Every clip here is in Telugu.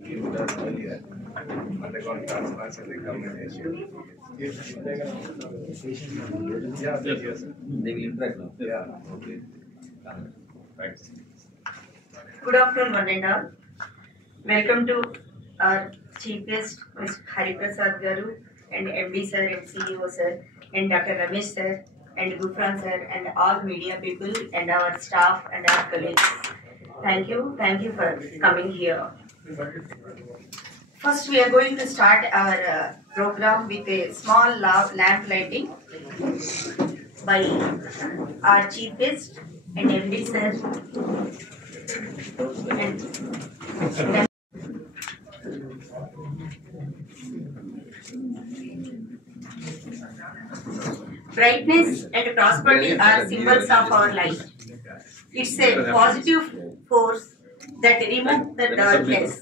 You would have earlier undergone transplants and recombination. Yes. Yeah, yes. They will interact now. Yeah. Okay. Right. Good afternoon, one and all. Welcome to our Chief Guest, Mr. Hariprasad Garu, and MD Sir, MCEO Sir, and Dr. Ramesh Sir, and Gufran Sir, and all media people, and our staff, and our colleagues. Thank you for coming here. First, we are going to start our program with a small lamp lighting by our Chief Guest and MD Sir. And brightness and prosperity are symbols of our life. It's a positive force that removes the darkness.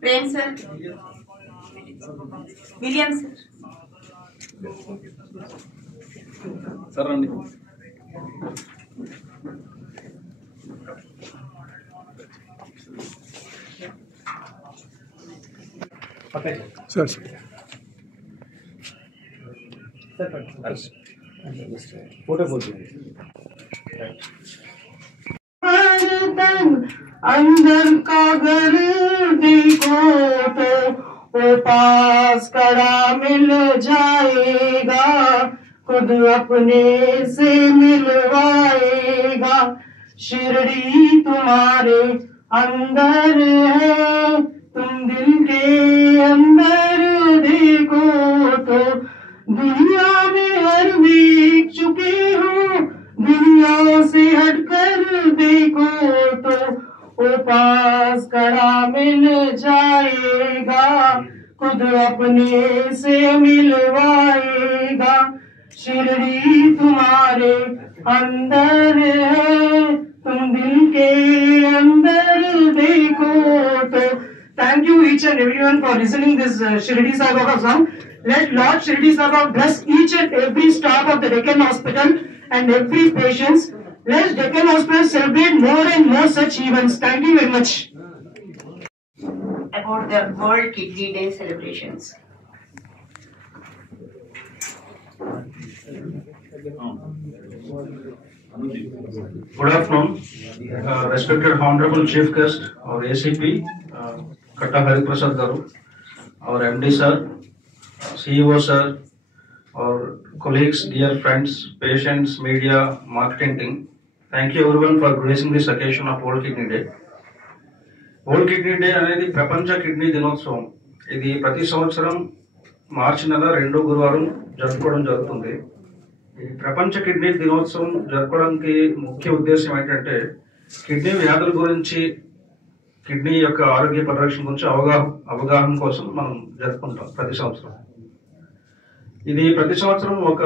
Prem sir, William sir. Sir, Randy. Okay. Sir. Photo. अंदर का घर देखो तो वो पास खड़ा मिल जाएगा, खुद अपने से मिलवाएगा। शिरडी तुम्हारे अंदर है, तुम दिल के अंदर देखो तो दुनिया में हर वीक चुके हो, दुनिया से हटकर देखो तो वो पास खड़ा मिल जाएगा, खुद अपने से मिलवाएगा। शिरडी तुम्हारे अंदर है, तुम दिल के अंदर देखो तो। Thank you each and everyone for listening this Shirdi Sai Baba song. Let Lord Shirdi Sai Baba bless each and every staff of the Deccan Hospital and every patient. Let Deccan Hospital celebrate more and more such events. Thank you very much. About the World Kidney Day celebrations. Good afternoon, respected Honorable Chief Guest, our ACP, Katta Hariprasad Garu, our MD Sir, CEO Sir, our colleagues, dear friends, patients, media, marketing team. Thank you everyone for gracing this occasion of World Kidney Day. World Kidney Day అనేది ప్రపంచ కిడ్నీ దినోత్సవం. ఇది ప్రతి సంవత్సరం మార్చి నెల 2వ గురువారం జరుపుకోవడం జరుగుతుంది. ఈ ప్రపంచ కిడ్నీ దినోత్సవం జరుపుకోవడానికి ముఖ్య ఉద్దేశం ఏంటంటే కిడ్నీ వ్యాధుల గురించి, కిడ్నీ యొక్క ఆరోగ్య పరిరక్షణ గురించి అవగాహన కోసం మనం జరుపుకుంటాం ప్రతి సంవత్సరం. ఇది ప్రతి సంవత్సరం ఒక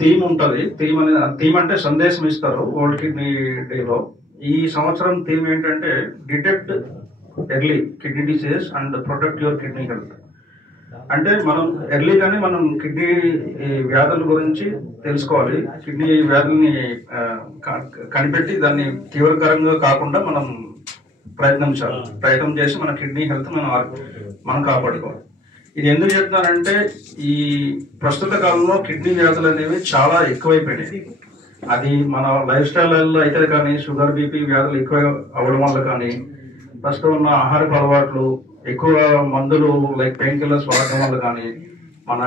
థీమ్ ఉంటుంది. థీమ్ అంటే సందేశం ఇస్తారు వరల్డ్ కిడ్నీ డేలో. ఈ సంవత్సరం థీమ్ ఏంటంటే detect early kidney disease and protect your kidney health. అంటే మనం ఎర్లీగానే మనం కిడ్నీ వ్యాధుల గురించి తెలుసుకోవాలి, కిడ్నీ వ్యాధుల్ని కనిపెట్టి దాన్ని తీవ్రకరంగా కాకుండా మనం ప్రయత్నం చేసి మన కిడ్నీ హెల్త్ మనం కాపాడుకోవాలి. ఇది ఎందుకు చెప్తున్నానంటే ఈ ప్రస్తుత కాలంలో కిడ్నీ వ్యాధులు అనేవి చాలా ఎక్కువైపోయినాయి. అది మన లైఫ్ స్టైల్లో అయితే కానీ, షుగర్ బీపీ వ్యాధులు ఎక్కువ అవ్వడం వల్ల కానీ, ప్రస్తుతం ఉన్న ఆహారపు అలవాట్లు, ఎక్కువ మందులు లైక్ పెయిన్ కిల్లర్స్ వాడటం వల్ల కానీ, మన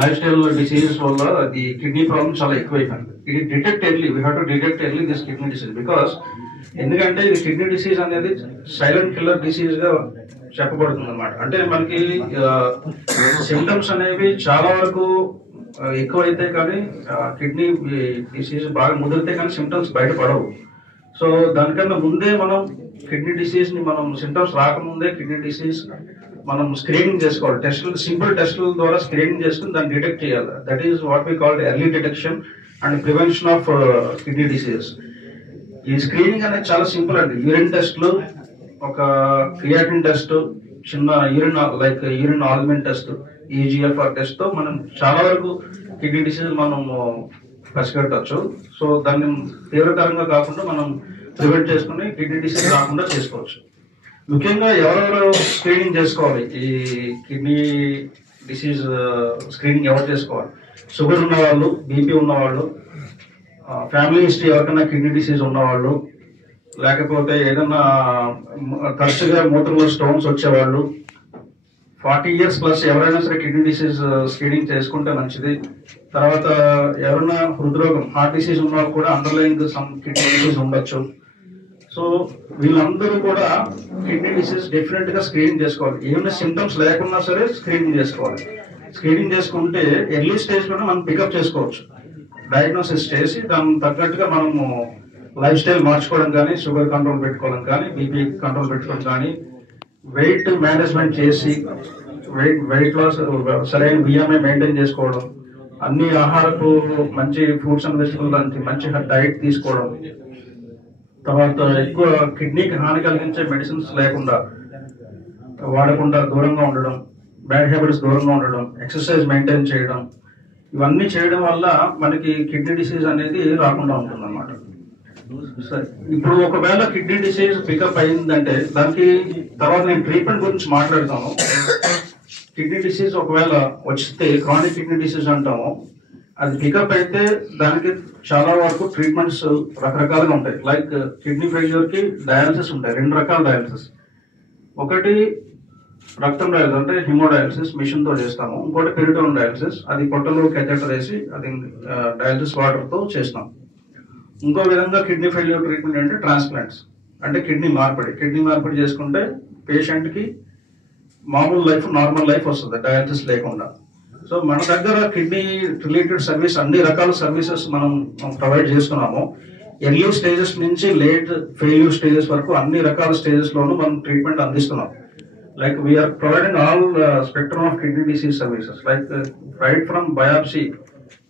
లైఫ్ స్టైల్ డిసీజెస్ వల్ల అది కిడ్నీ ప్రాబ్లమ్ చాలా ఎక్కువైపోయింది. ఇది detect early, we have to detect early this kidney disease because ఎందుకంటే ఇది కిడ్నీ డిసీజ్ అనేది సైలెంట్ కిల్లర్ డిసీజ్ గా చెప్పబడుతుంది అనమాట. అంటే మనకి సిమ్టమ్స్ అనేవి చాలా వరకు ఎక్కువైతే కానీ కిడ్నీ డిసీజ్ బాగా ముదిరితే కానీ సిమ్టమ్స్ బయటపడవు. సో దానికన్నా ముందే మనం కిడ్నీ డిసీజ్ ని మనం సిమ్టమ్స్ రాకముందే కిడ్నీ డిసీజ్ మనం స్క్రీనింగ్ చేసుకోవాలి. టెస్టులు, సింపుల్ టెస్టుల ద్వారా స్క్రీనింగ్ చేసుకుని దాన్ని డిటెక్ట్ చేయాలి. That is what we called early detection and prevention of kidney disease. ఈ స్క్రీనింగ్ అనేది చాలా సింపుల్ అండి. యూరిన్ టెస్ట్లు, ఒక క్రియాటిన్ టెస్ట్, చిన్న యూరిన్ ఆల్మెంట్ టెస్ట్, ఈజీఎఫ్ఆర్ టెస్ట్ తో మనం చాలా వరకు కిడ్నీ డిసీజ్ మనం పసిగట్టచ్చు. సో దాన్ని తీవ్రతరంగా కాకుండా మనం ప్రివెంట్ చేసుకుని కిడ్నీ డిసీజ్ రాకుండా చేసుకోవచ్చు. ముఖ్యంగా ఎవరెవరు స్క్రీనింగ్ చేసుకోవాలి, ఈ కిడ్నీ డిసీజ్ స్క్రీనింగ్ ఎవరు చేసుకోవాలి? షుగర్ ఉన్నవాళ్ళు, బీపీ ఉన్నవాళ్ళు, ఫ్యామిలీ హిస్టరీ ఎవరికైనా కిడ్నీ డిసీజ్ ఉన్నవాళ్ళు, లేకపోతే ఏదన్నా తరచుగా మూత్రంలో స్టోన్స్ వచ్చేవాళ్ళు, 40 years ప్లస్ ఎవరైనా సరే కిడ్నీ డిసీజ్ స్క్రీనింగ్ చేసుకుంటే మంచిది. తర్వాత ఎవరైనా హృద్రోగం, హార్ట్ డిసీజ్ ఉన్న వాళ్ళు కూడా అండర్లైన్ సమ్ కిడ్నీ డిసీజ్ ఉండొచ్చు. సో వీళ్ళందరూ కూడా కిడ్నీ డిసీజ్ డెఫినెట్ గా స్క్రీనింగ్ చేసుకోవాలి. ఏమైనా సిమ్టమ్స్ లేకున్నా సరే స్క్రీనింగ్ చేసుకోవాలి. స్క్రీనింగ్ చేసుకుంటే ఎర్లీ స్టేజ్ లోనే మనం పికప్ చేసుకోవచ్చు. డయాగ్నోసిస్ చేసి దానికి తగ్గట్టుగా మనము లైఫ్ స్టైల్ మార్చుకోవడం కానీ, షుగర్ కంట్రోల్ పెట్టుకోవడం కానీ, బీపీ కంట్రోల్ పెట్టుకోవడం కానీ, వెయిట్ మేనేజ్మెంట్ చేసి వెయిట్ లాస్, సరైన బియ్యమే మెయింటైన్ చేసుకోవడం, అన్ని ఆహారపు మంచి ఫ్రూట్స్ అండ్ వెజిటబుల్స్ మంచి డైట్ తీసుకోవడం, తర్వాత ఎక్కువ కిడ్నీకి హాని కలిగించే మెడిసిన్స్ లేకుండా వాడకుండా దూరంగా ఉండడం, బ్యాడ్ హ్యాబిట్స్ దూరంగా ఉండడం, ఎక్సర్సైజ్ మెయింటైన్ చేయడం, ఇవన్నీ చేయడం వల్ల మనకి కిడ్నీ డిసీజ్ అనేది రాకుండా ఉంటుంది అన్నమాట. ఇప్పుడు ఒకవేళ కిడ్నీ డిసీజ్ పికప్ అయిందంటే దానికి తర్వాత నేను ట్రీట్మెంట్ గురించి మాట్లాడతాను. కిడ్నీ డిసీజ్ ఒకవేళ వస్తే క్రానిక్ కిడ్నీ డిసీజ్ అంటాము, అది పికప్ అయితే దానికి చాలా వరకు ట్రీట్మెంట్స్ రకరకాలుగా ఉంటాయి. లైక్ కిడ్నీ ఫెయిల్యూర్ కి డయాలసిస్ ఉంటాయి, 2 రకాల డయాలసిస్. ఒకటి రక్తం డయాలసిస్ అంటే హిమోడయాలసిస్ మిషన్ తో చేస్తాము. ఇంకోటి పెరిటోన్ డయాలసిస్, అది పొట్టలో కెథెటర్ వేసి అది డయాలసిస్ వాటర్ తో చేస్తాం. ఇంకో విధంగా కిడ్నీ ఫెయిల్యూర్ ట్రీట్మెంట్ అంటే ట్రాన్స్ప్లాంట్స్, అంటే కిడ్నీ మార్పిడి చేసుకుంటే పేషెంట్ కి మామూలు లైఫ్, నార్మల్ లైఫ్ వస్తుంది డయాలసిస్ లేకుండా. సో మన దగ్గర కిడ్నీ రిలేటెడ్ సర్వీస్ అన్ని రకాల సర్వీసెస్ మనం ప్రొవైడ్ చేస్తున్నాము. ఎర్లీ స్టేజెస్ నుంచి లేట్ ఫెయిల్యూర్ స్టేజెస్ వరకు అన్ని రకాల స్టేజెస్ లోనూ మనం ట్రీట్మెంట్ అందిస్తున్నాం. Like we are providing all spectrum of kidney disease services, like right from biopsy,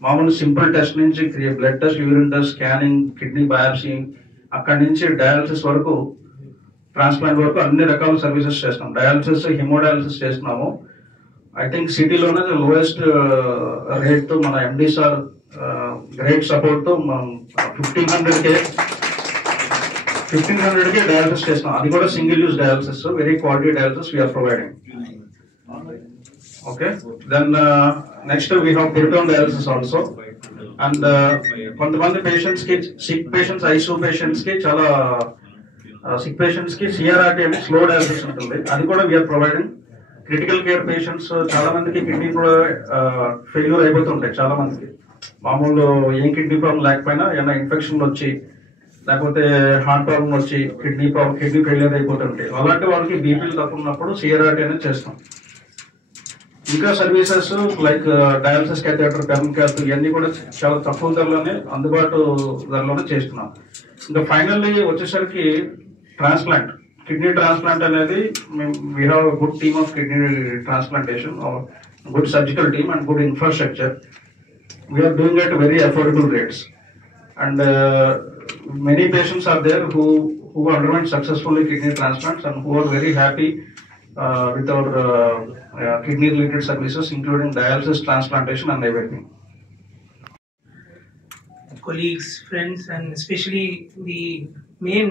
మామూలు సింపుల్ టెస్ట్ నుంచి blood test, urine test, scanning, kidney biopsy, అక్కడి నుంచి డయాలసిస్ వరకు, ట్రాన్స్ప్లాంట్ వరకు అన్ని రకాల సర్వీసెస్ చేస్తాం. డయాలసిస్, హిమోడయాలసిస్ చేస్తున్నాము. ఐ థింక్ సిటీలోనే లోయెస్ట్ రేట్ తో మన ఎండి సార్ గ్రేట్ సపోర్ట్ తో మనం 1500 డయాలసిస్ చేస్తున్నాం. అది కూడా single use dialysis, very quality dialysis we're providing. Okay, then next we have peritoneal dialysis also. And కొంతమంది పేషెంట్స్ కి, సిక్ పేషెంట్స్, ఐసీయూ పేషెంట్స్ కి, చాలా సిక్ పేషెంట్స్ కి సిఆర్ఆర్టీ అని స్లో డయాలసిస్ ఉంటుంది, అది కూడా we're providing. Critical care patients చాలా మందికి కిడ్నీ కూడా ఫెయిల్యూర్ అయిపోతుంటాయి. చాలా మందికి మామూలు ఏం కిడ్నీ ప్రాబ్లం లేకపోయినా ఏమైనా ఇన్ఫెక్షన్ వచ్చి, లేకపోతే హార్ట్ ప్రాబ్లం వచ్చి కిడ్నీ ఫెయిల్యూర్ అయిపోతుంటాయి. అలాంటి వాళ్ళకి బీపీలు తక్కువ ఉన్నప్పుడు సిఆర్ఆర్టీ అనేది చేస్తాం. ఇంకా services like dialysis catheter, perm catheter, ఇవన్నీ కూడా చాలా తక్కువ ధరలోనే, అందుబాటు ధరలోనే చేస్తున్నాం. ఇంకా ఫైనల్లీ వచ్చేసరికి ట్రాన్స్ప్లాంట్, కిడ్నీ ట్రాన్స్ప్లాంట్ అనేది we have good team of kidney transplantation, good surgical team and good infrastructure. We are doing at very affordable rates and many patients are there who underwent successfully kidney transplants and who are very happy with our kidney related services, including dialysis, transplantation and everything. Colleagues, friends, and especially the main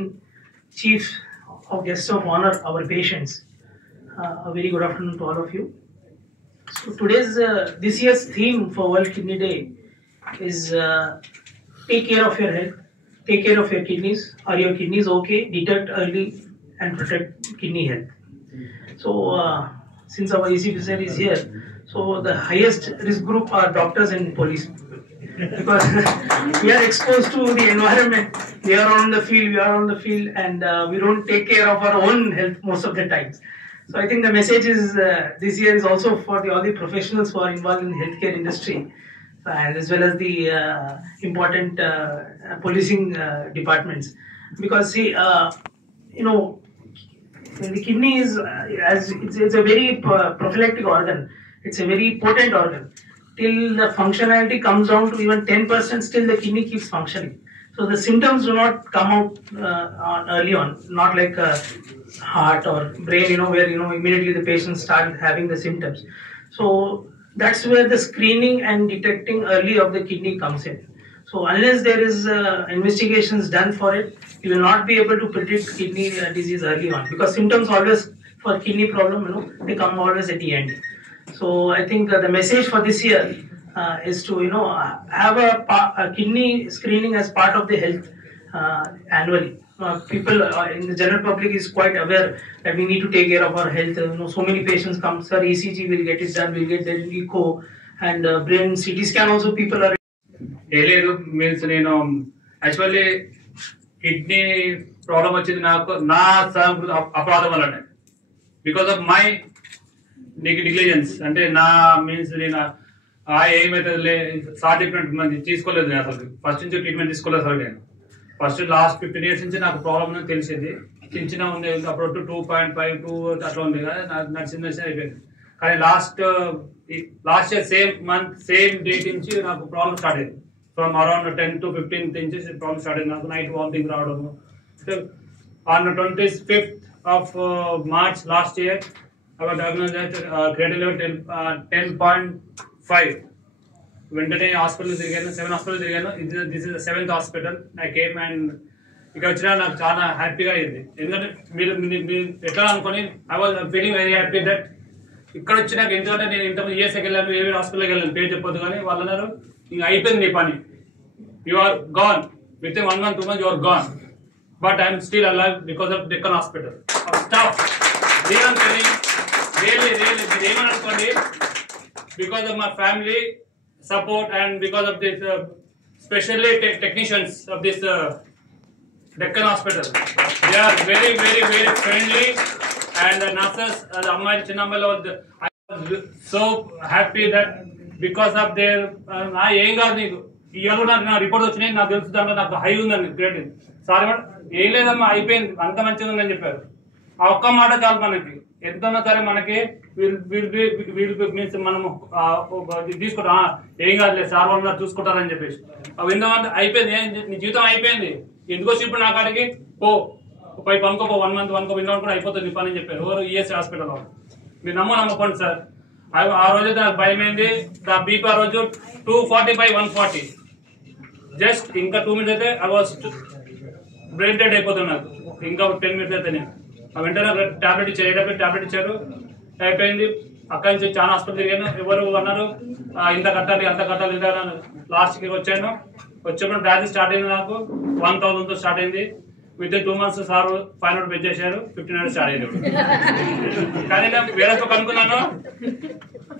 chief of guests of honor, our patients, a very good afternoon to all of you. So today's this year's theme for World Kidney Day is take care of your health. Take care of your kidneys. Are your kidneys okay? Detect early and protect kidney health. So, since our ECP sir is here, so the highest risk group are doctors and police, because we are exposed to the environment. We are on the field, and we don't take care of our own health most of the times. So, I think the message is this year is also for all the professionals who are involved in the healthcare industry, and as well as the important policing departments, because see, the kidney is it's a very prophylactic organ. It's a very potent organ. Till the functionality comes down to even 10%, still the kidney keeps functioning. So the symptoms do not come out early on, not like heart or brain, where immediately the patient starts having the symptoms. So that's where the screening and detecting early of the kidney comes in. So unless there is investigations done for it, you will not be able to predict kidney disease early on, because symptoms always for kidney problem, they come always at the end. So I think the message for this year is to have a kidney screening as part of the health annually. People in the general public is quite aware that we need to take care of our health. So many patients come, sir, ECG will get it done, we'll get the echo, and brain CT scan also people are. లేదు మీన్స్ నేను యాక్చువల్లీ కిడ్నీ ప్రాబ్లం వచ్చింది నాకు నా అపరాధం వల్లనే, బికాస్ ఆఫ్ మై నెగ్లిజెన్స్. అంటే నా మీన్స్ నేను ఏమైతే సార్ ట్రీట్మెంట్ మంది తీసుకోలేదు నేను అసలు. ఫస్ట్ నుంచి ట్రీట్మెంట్ తీసుకోలేదు అసలు నేను. ఫస్ట్ లాస్ట్ 15 years నుంచి నాకు ప్రాబ్లం అని తెలిసింది. చిన్న ఉంది అప్పుడు 2.5 2 అట్లా ఉంది కదా, నడిచింది అయిపోయింది. కానీ last year same month same date నుంచి నాకు ప్రాబ్లం స్టార్ట్ అయింది. ఫ్రమ్ అరౌండ్ 10 to 15 నుంచి ప్రాబ్లం స్టార్ట్ అయింది. నాకు నైట్ వామిటింగ్ రావడము. On 25th of March last year I was diagnosed at creatinine level 10.5. వెంటనే హాస్పిటల్ తిరిగాను, 7 hospitals తిరిగాను. This is the 7th hospital. I came and ఇక్కడ వచ్చినా నాకు చాలా హ్యాపీగా అయింది. ఎందుకంటే మీరు ఎట్లా అనుకొని I was feeling very happy that ఇక్కడ వచ్చినాక. ఎందుకంటే నేను ఇంతకుముందు ఈఎస్ఐకి వెళ్ళాను, ఏ హాస్పిటల్కి వెళ్ళాను, పేరు చెప్పొద్దు, కానీ వాళ్ళు అన్నారు ఇంకా అయిపోయింది నీ పని, you are gone with in 1 month 2 months you are gone. But I'm still alive because of Deccan hospital staff. Really మీరు ఏమని అనుకోండి, because of my family support and because of this specially technicians of this Deccan Hospital, they are very friendly, and the nurses, the ammayi chinna ammayilo, I was so happy that because of their na em gaadu neeku iyalo na report vachinayi నాకు తెలుసు, దాంట్లో నాకు హై ఉందని గ్రేట్. సారీ మేడం ఏం లేదమ్మా అయిపోయింది అంత మంచిగా ఉందని చెప్పారు. ఆ ఒక్క మాట చాలు మనకి. ఎంతన్నా సరే మనకి మీన్స్ మనము తీసుకుంటాం, ఏం కాదులే సార్ వాళ్ళు చూసుకుంటారని చెప్పేసి. అవి ఎందుకంటే అయిపోయింది, నీ జీవితం అయిపోయింది, ఎందుకు వచ్చి ఇప్పుడు నా కాడికి పోయి పనుకోపో 1 month విన్నాను కూడా అయిపోతుంది నీ పని అని చెప్పారు. ఎవరు ఈఎస్ఐ హాస్పిటల్లో. మీరు నమ్మకండి సార్. ఆ రోజైతే నాకు భయం అయింది. నా బీపీ ఆ రోజు 240/140. జస్ట్ ఇంకా 2 minutes అయితే ఐ వాజ్ బ్రెయిన్ డెడ్ అయిపోతుంది నాకు. ఇంకా 10 minutes అయితే నేను వెంటనే టాబ్లెట్ ఇచ్చారు, టాబ్లెట్ ఇచ్చారు, అయిపోయింది. అక్కడి నుంచి చాలా హాస్పిటల్ తిరిగాను. ఎవరు అన్నారు ఇంత కట్టాలి అంత కట్టాలి ఇంత. లాస్ట్కి వచ్చాను. వచ్చేప్పుడు డయాలసిస్ స్టార్ట్ అయింది. నాకు 1000తో స్టార్ట్ అయింది. విత్ 2 months సార్ 500 పే చేశారు. 1500 స్టార్ట్ అయింది. కానీ నేను వేరే కనుక్కున్నాను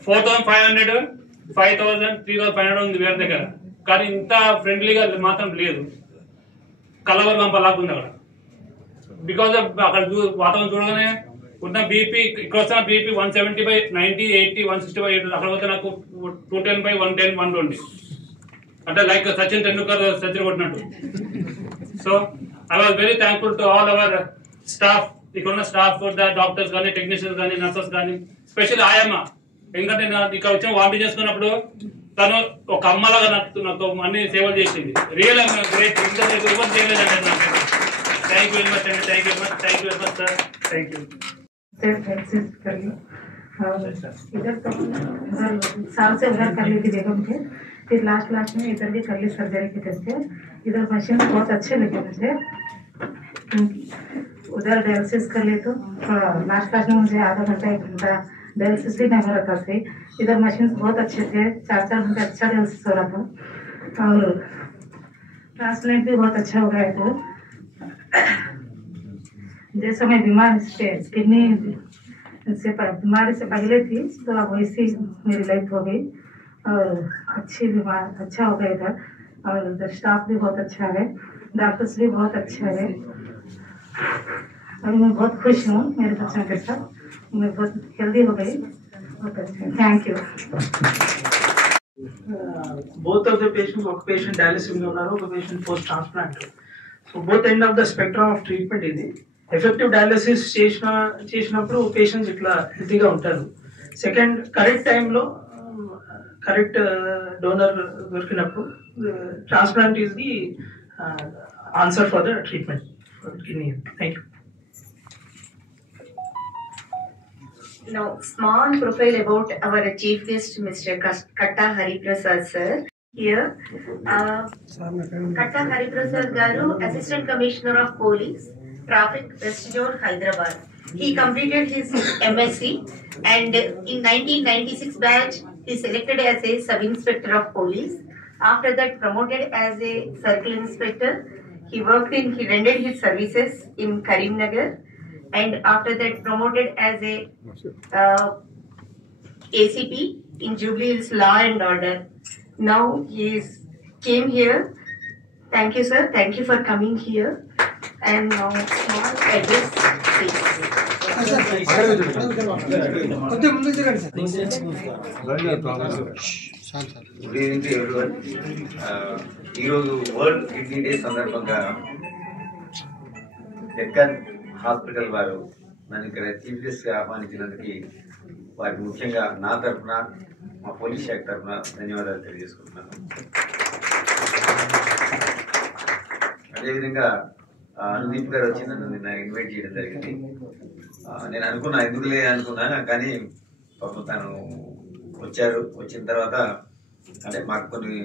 4500 5000 3500 ఉంది వేరే దగ్గర. కానీ ఇంత ఫ్రెండ్లీగా మాత్రం లేదు. కలవర్ గంపలాగా ఉంది అక్కడ. బికాస్ ఆఫ్ అక్కడ వాతావరణం చూడగానే ఉన్న బీపీ, ఇక్కడ వస్తున్న బీపీ 170/90 80 160/80. అక్కడ పోతే నాకు 210/110 120. అంటే లైక్ సచిన్ టెండూల్కర్ సెంచరీ కొట్టినట్టు. So I was very thankful to all our staff. ఇక్కడ ఉన్న స్టాఫ్, డాక్టర్స్ కానీ, టెక్నీషియన్స్ కానీ, నర్సెస్ కానీ, స్పెషల్ ఆయమ్మ. ఎందుకంటే ఇక్కడ వచ్చి వామిటింగ్ చేసుకున్నప్పుడు తను ఒక అమ్మలాగా నాకు అన్ని సేవలు చేసింది. Real great. ఇంకా ఎవరు చేయలేదండి నాకు. Thank you very much, and thank you very much, sir. Thank you. इधर तो साल से उधर कर ली थी बेगम के, फिर लास्ट में इधर भी कर ली सर्जरी की तरफ से. इधर मशीन बहुत अच्छे लगे मुझे. उधर डायलिसिस कर ले तो लास्ट में मुझे आधा घंटा 1 घंटा डायलिसिस भी नहीं हो रहा था सही. इधर मशीन बहुत अच्छे थे. 4 घंटे अच्छा डायलिसिस हो रहा था. और ट्रांसप्लांट भी बहुत अच्छा हो गया था. जैसे मैं बीमार किडनी से बीमारी से पहले थी, तो अब वैसी मेरी लाइफ हो गई और अच्छा हो गया था. और स्टाफ भी बहुत अच्छा है, डॉक्टर्स भी बहुत अच्छा है. और मैं बहुत खुश हूँ मेरे बच्चों के साथ. मैं बहुत हेल्दी हो गई. बहुत अच्छा. Thank you. Both of the patients, ఒక పేషెంట్ డయాలిసిస్ లో ఉన్నారు, ఒక patient post transplant. So both end of the spectrum of treatment ఇది. ఎఫెక్టివ్ డయాలిసిస్ చేసినప్పుడు పేషెంట్స్ ఇట్లా హెల్తీగా ఉంటారు. సెకండ్, కరెక్ట్ టైంలో కరెక్ట్ డోనర్ దొరికినప్పుడు transplant is the answer for the treatment for kidney. Thank you. Now, small profile about our chief guest, Mr. Katta Hariprasad sir. Here, Katta Hariprasad Garu, Assistant Commissioner of Police, Traffic, West Zone, Hyderabad. He completed his MSc and in 1996 batch, he selected as a Sub-Inspector of Police. After that, promoted as a Circle Inspector. He rendered his services in Karimnagar, and after that promoted as a ACP in Jubilee Hills Law and Order. Now he came here. Thank you, sir. Thank you for coming here. And now small address, please. Good evening to everyone. ఈరోజు వరల్డ్ కిడ్నీ డే సందర్భంగా డెక్కన్ హాస్పిటల్ వారు నన్ను ఇక్కడ చీఫ్ గెస్ట్గా ఆహ్వానించినందుకు వారికి ముఖ్యంగా నా తరఫున, మా పోలీస్ శాఖ తరఫున ధన్యవాదాలు తెలియజేసుకుంటున్నాను. అదేవిధంగా అనుదీప్ గారు వచ్చి నన్ను నిన్న ఇన్వైట్ చేయడం జరిగింది. నేను ఎందుకులే అనుకున్నా, కానీ పాపం తను వచ్చారు. వచ్చిన తర్వాత అంటే మాకు కొన్ని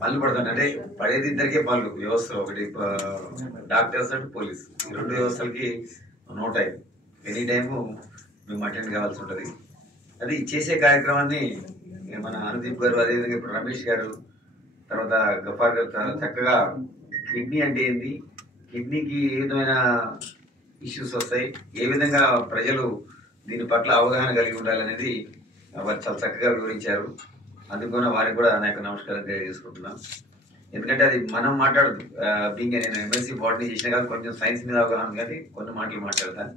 పనులు పడుతుంది. అంటే పడేది ఇద్దరికే పనులు, వ్యవస్థ ఒకటి డాక్టర్స్ అండ్ పోలీస్, ఈ రెండు వ్యవస్థలకి నో టైం, ఎనీ టైము మేము అటెండ్ కావాల్సి ఉంటుంది. అది చేసే కార్యక్రమాన్ని మన అనుదీప్ గారు, అదేవిధంగా ఇప్పుడు రమేష్ గారు, తర్వాత గఫార్ గారు చాలా చక్కగా కిడ్నీ అంటే ఏంది, కిడ్నీకి ఏ విధమైన ఇష్యూస్ వస్తాయి, ఏ విధంగా ప్రజలు దీని పట్ల అవగాహన కలిగి ఉండాలనేది వారు చాలా చక్కగా వివరించారు. అందుకని వారికి కూడా నా యొక్క నమస్కారం తెలియజేసుకుంటున్నాను. ఎందుకంటే అది మనం మాట్లాడదు, బీయింగ్ నేను ఎంఎస్సీ బాటనీ చేసిన కాదు, కొంచెం సైన్స్ మీద అవగాహన కానీ కొన్ని మాటలు మాట్లాడతాను.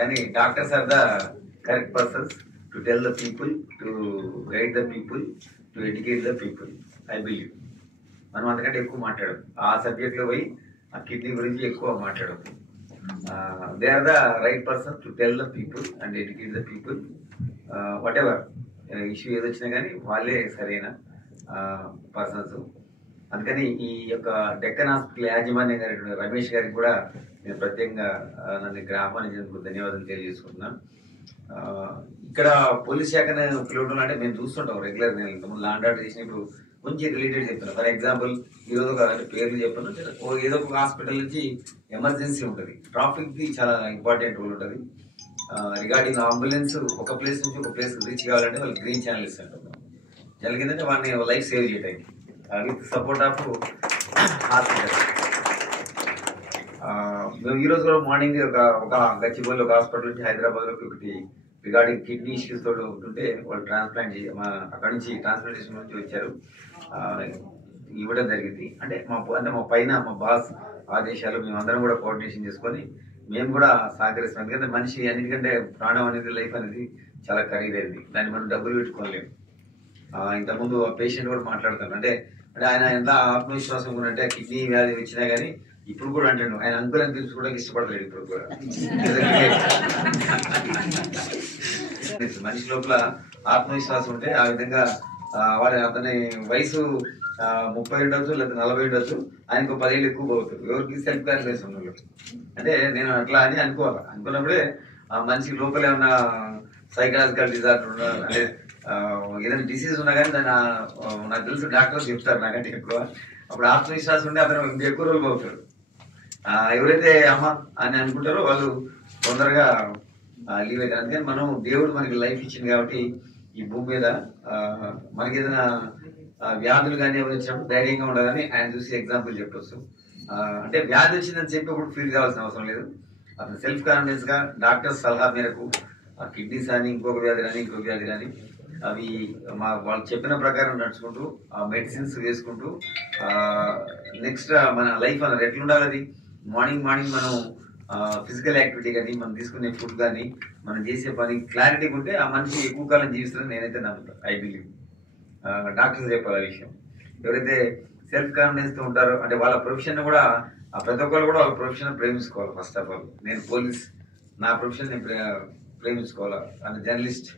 కానీ doctors are the correct persons to tell the people, to guide the people, to educate the people. I believe మనం అంతకంటే ఎక్కువ మాట్లాడదు. ఆ సబ్జెక్ట్లో పోయి ఆ కిడ్నీ గురించి ఎక్కువ మాట్లాడదు. They are the right person to tell the people and educate the people. Whatever issue ఏదొచ్చినా కానీ వాళ్ళే సరైన పర్సన్స్. అందుకని ఈ యొక్క డెక్కన్ హాస్పిటల్ యాజమాన్యం గారి రమేష్ గారికి కూడా నేను ప్రత్యేకంగా నన్ను ఇక్కడ ఆహ్వానించినందుకు ధన్యవాదాలు తెలియజేసుకుంటున్నాను. ఇక్కడ పోలీస్ శాఖను పిలవడం అంటే మేము చూస్తుంటాం రెగ్యులర్. నేను ఇంతకుముందు లాండ్ ఆర్డర్ చేసినప్పుడు కొంచెం రిలేటెడ్ చెప్తున్నా. ఫర్ ఎగ్జాంపుల్ ఈరోజు ఒక పేర్లు చెప్పాను, ఏదో ఒక హాస్పిటల్ నుంచి ఎమర్జెన్సీ ఉంటుంది, ట్రాఫిక్ది చాలా ఇంపార్టెంట్ రోల్ ఉంటుంది. రిగార్డింగ్ అంబులెన్స్ ఒక ప్లేస్ నుంచి ఒక ప్లేస్ రీచ్ కావాలంటే వాళ్ళు గ్రీన్ ఛానల్ ఇస్తుంటారు. దానికి ఏంటంటే వాళ్ళని లైఫ్ సేవ్ చేయడానికి విత్ సపోర్ట్ ఆఫ్ హాస్పిటల్. మేము ఈరోజు కూడా మార్నింగ్ ఒక గచ్చిబౌలి ఒక హాస్పిటల్ నుంచి హైదరాబాద్లోకి ఒకటి రిగార్డింగ్ కిడ్నీ ఇష్యూస్ తోటి ఉంటుంటే వాళ్ళు ట్రాన్స్ప్లాంట్ అక్కడ నుంచి ట్రాన్స్ప్లాంటేషన్ నుంచి వచ్చారు, ఇవ్వడం జరిగింది. అంటే మా పైన మా బాస్ ఆదేశాలు మేమందరం కూడా కోఆర్డినేషన్ చేసుకొని మేము కూడా సహకరిస్తాం. ఎందుకంటే మనిషి అన్నిటికంటే ప్రాణం అనేది, లైఫ్ అనేది చాలా ఖరీదైంది, దాన్ని మనం డబ్బులు పెట్టుకోలేము. ఇంతకుముందు పేషెంట్ కూడా మాట్లాడుతాను, అంటే ఆయన ఎంత ఆత్మవిశ్వాసం ఉన్నట్టే కిడ్నీ వ్యాధి వచ్చినా కానీ ఇప్పుడు కూడా అంటాడు ఆయన అంకులను తెలుసుకోవడానికి ఇష్టపడతాడు. ఇప్పుడు కూడా మనిషి లోపల ఆత్మవిశ్వాసం ఉంటే ఆ విధంగా అతని వయసు 30 ఉండొచ్చు లేదా 40 ఉండొచ్చు, ఆయనకు 10 ఏళ్ళు ఎక్కువ పోతుంది. ఎవరికి సెల్ఫ్ కాన్ఫిడెన్స్ ఉన్న అంటే నేను అట్లా అని అనుకున్నప్పుడే ఆ మనిషి లోపల ఏమన్నా సైకలాజికల్ డిజార్డర్ ఉన్నా, అంటే ఏదైనా డిసీజ్ ఉన్నా కానీ దాన్ని నాకు తెలుసు డాక్టర్స్ చెప్తారు నాకంటే ఎక్కువ. అప్పుడు ఆత్మవిశ్వాసం ఉంటే అతను ఇంకా ఎక్కువ రోజులు పోతాడు. ఎవరైతే అమ్మ అని అనుకుంటారో వాళ్ళు తొందరగా లీవ్ అవుతారు. అందుకని మనం దేవుడు మనకి లైఫ్ ఇచ్చింది కాబట్టి ఈ భూమి మీద మనకి ఏదైనా వ్యాధులు కానీ ఎవరు వచ్చినప్పుడు ధైర్యంగా ఉండాలని ఆయన చూసి ఎగ్జాంపుల్ చెప్పొచ్చు. అంటే వ్యాధి వచ్చిందని చెప్పి ఇప్పుడు ఫీల్ కావాల్సిన అవసరం లేదు. అతను సెల్ఫ్ కాన్ఫిడెన్స్ గా డాక్టర్స్ సలహా మేరకు కిడ్నీస్ కానీ ఇంకొక వ్యాధి కానీ ఇంకొక వ్యాధి కానీ అవి వాళ్ళు చెప్పిన ప్రకారం నడుచుకుంటూ ఆ మెడిసిన్స్ వేసుకుంటూ నెక్స్ట్ మన లైఫ్ అన్నది ఎట్లుండాలి, అది మార్నింగ్ మనం ఫిజికల్ యాక్టివిటీ కానీ మనం తీసుకునే ఫుడ్ కానీ మనం చేసే పని క్లారిటీగా ఉంటే ఆ మనిషి ఎక్కువ కాలం జీవిస్తారని నేనైతే నమ్ముతాను. ఐ బిలీవ్ డాక్టర్స్ చెప్పాలి ఆ విషయం. ఎవరైతే సెల్ఫ్ కాన్ఫిడెన్స్ తో ఉంటారో అంటే వాళ్ళ ప్రొఫెషన్ కూడా ప్రతి ఒక్కరు కూడా వాళ్ళ ప్రొఫెషన్ ప్రేమించుకోవాలి. ఫస్ట్ ఆఫ్ ఆల్ నేను పోలీస్, నా ప్రొఫెషన్ నేను ప్రేమించుకోవాలా. అంటే జర్నలిస్ట్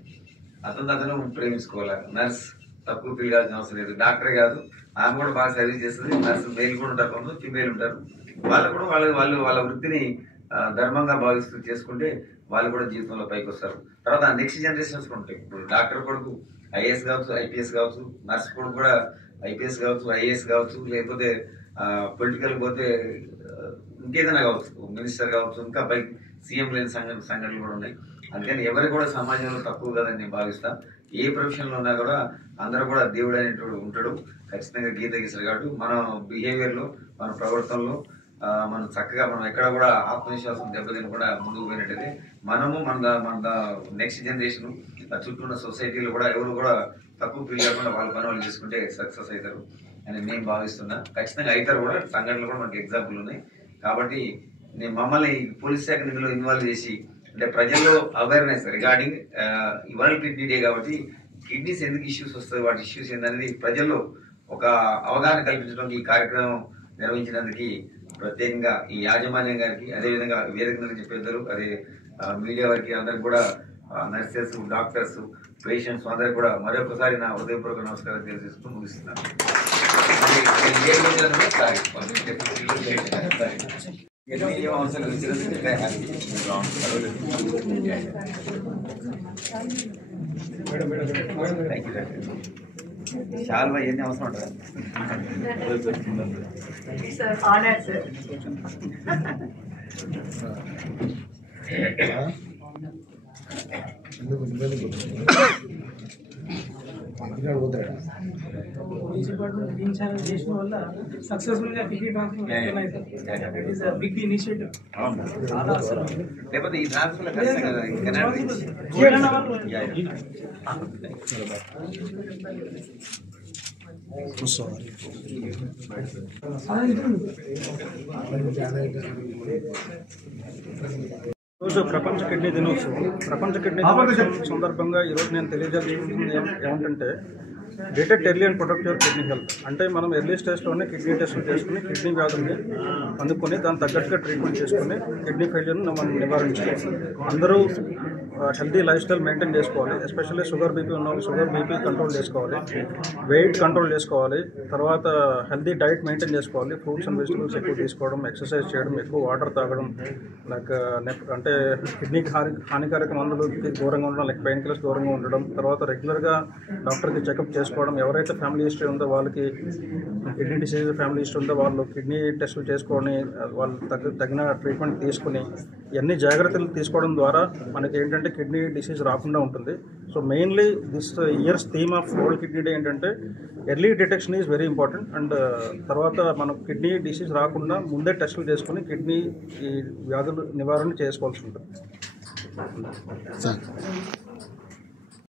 అతను ప్రేమించుకోవాలా. నర్స్ తక్కువ ఫీల్ కావాల్సిన అవసరం లేదు. డాక్టరే కాదు, ఆమె కూడా బాగా సర్వీస్ చేస్తుంది. నర్స్ మేల్ కూడా ఉంటారు, కొంచెం ఫీమేల్ ఉంటారు. వాళ్ళు కూడా వాళ్ళ వృత్తిని ధర్మంగా భావిస్తూ చేసుకుంటే వాళ్ళు కూడా జీవితంలో పైకి వస్తారు. తర్వాత నెక్స్ట్ జనరేషన్స్ ఉంటాయి. ఇప్పుడు డాక్టర్ కొడుకు ఐఏఎస్ కావచ్చు, ఐపీఎస్ కావచ్చు, నర్స్ కొడుకు కూడా ఐపీఎస్ కావచ్చు, ఐఏఎస్ కావచ్చు, లేకపోతే పొలిటికల్ పోతే ఇంకేదైనా కావచ్చు, మినిస్టర్ కావచ్చు, ఇంకా పై సీఎం లేని సంఘటనలు కూడా ఉన్నాయి. అందుకని ఎవరు కూడా సమాజంలో తక్కువ కాదని నేను భావిస్తా. ఏ ప్రొఫెషన్లో ఉన్నా కూడా అందరూ కూడా దేవుడు అనేటువంటి ఉంటాడు. ఖచ్చితంగా గీత గీసారు కాబట్టి మన బిహేవియర్లో, మన ప్రవర్తనలో మనం చక్కగా మనం ఎక్కడ కూడా ఆత్మవిశ్వాసం దెబ్బతిని కూడా ముందుకు పోయినట్టయితే మనము మన నెక్స్ట్ జనరేషన్ చుట్టూ ఉన్న సొసైటీలో కూడా ఎవరు కూడా తక్కువ ఫీల్ కాకుండా వాళ్ళ పని వాళ్ళు చేసుకుంటే సక్సెస్ అవుతారు అని నేను భావిస్తున్నా. ఖచ్చితంగా అవుతారు కూడా. సంఘటనలు కూడా మనకి ఎగ్జాంపుల్ ఉన్నాయి. కాబట్టి నేను మమ్మల్ని పోలీస్ శాఖ ఇందులో ఇన్వాల్వ్ చేసి అంటే ప్రజల్లో అవేర్నెస్ రిగార్డింగ్ ఈ వరల్డ్ కిడ్నీ డే కాబట్టి కిడ్నీస్ ఎందుకు ఇష్యూస్ వస్తాయి, వాటి ఇష్యూస్ ఏందనేది ప్రజల్లో ఒక అవగాహన కల్పించడానికి ఈ కార్యక్రమం నిర్వహించినందుకు ప్రత్యేకంగా ఈ యాజమాన్యం గారికి, అదేవిధంగా వేదిక మీద చెప్పేద్దరు, అదే మీడియా వారికి అందరికి కూడా, నర్సెస్, డాక్టర్స్, పేషెంట్స్ అందరికి కూడా మరొకసారి నా హృదయపూర్వక నమస్కారం తెలియజేస్తూ ముగిస్తున్నాను. చాలా ఎన్ని అవసరం ఉంటుంది సార్, ఆనర్ సార్. చేసిన వల్ల సక్సెస్ఫుల్ గా కిడ్నీ ట్రాన్స్ప్లాంట్ బిగ్ ఇనిషియేటివ్. లేకపోతే ఈ ట్రాన్స్ఫర్ ఈరోజు ప్రపంచ కిడ్నీ దినోత్సవం. ప్రపంచ కిడ్నీ దినోత్సవం సందర్భంగా ఈరోజు నేను తెలియజేయాల్సింది ఏమంటే detect early and protect your kidney health. అంటే మనం ఎర్లీ స్టేజ్లోనే కిడ్నీ టెస్టులు చేసుకుని కిడ్నీ వ్యాధుల్ని అందుకొని దాని తగ్గట్టుగా ట్రీట్మెంట్ చేసుకుని కిడ్నీ ఫెయిల్యూర్ని మనం నివారించాలి. అందరూ హెల్తీ లైఫ్ స్టైల్ మెయింటైన్ చేసుకోవాలి. ఎస్పెషల్లీ షుగర్ బీపీ ఉన్న వాళ్ళు షుగర్ బీపీ కంట్రోల్ చేసుకోవాలి, వెయిట్ కంట్రోల్ చేసుకోవాలి, తర్వాత హెల్తీ డైట్ మెయింటైన్ చేసుకోవాలి. ఫ్రూట్స్ అండ్ వెజిటబుల్స్ ఎక్కువ తీసుకోవడం, ఎక్సర్సైజ్ చేయడం, ఎక్కువ వాటర్ తాగడం, లైక్ అంటే కిడ్నీకి హానికారక మందులకి దూరంగా ఉండడం, లైక్ పెయిన్ కిల్లర్స్ దూరంగా ఉండడం, తర్వాత రెగ్యులర్గా డాక్టర్కి చెకప్ చేసుకోవడం. ఎవరైతే ఫ్యామిలీ హిస్టరీ ఉందో వాళ్ళకి కిడ్నీ డిసీజ్ ఫ్యామిలీ హిస్టరీ ఉందో వాళ్ళు కిడ్నీ టెస్టులు చేసుకొని వాళ్ళు తగిన ట్రీట్మెంట్ తీసుకుని ఇవన్నీ జాగ్రత్తలు తీసుకోవడం ద్వారా మనకి ఏంటంటే కిడ్నీ డిసీజ్ రాకుండా ఉంటుంది. So mainly this year's theme of world kidney day ఏంటంటే early detection is very important. And తర్వాత మనం కిడ్నీ డిసీజ్ రాకుండా ముందే టెస్టులు చేసుకుని కిడ్నీ ఈ వ్యాధులు నివారణ చేసుకోవాల్సి ఉంటుంది.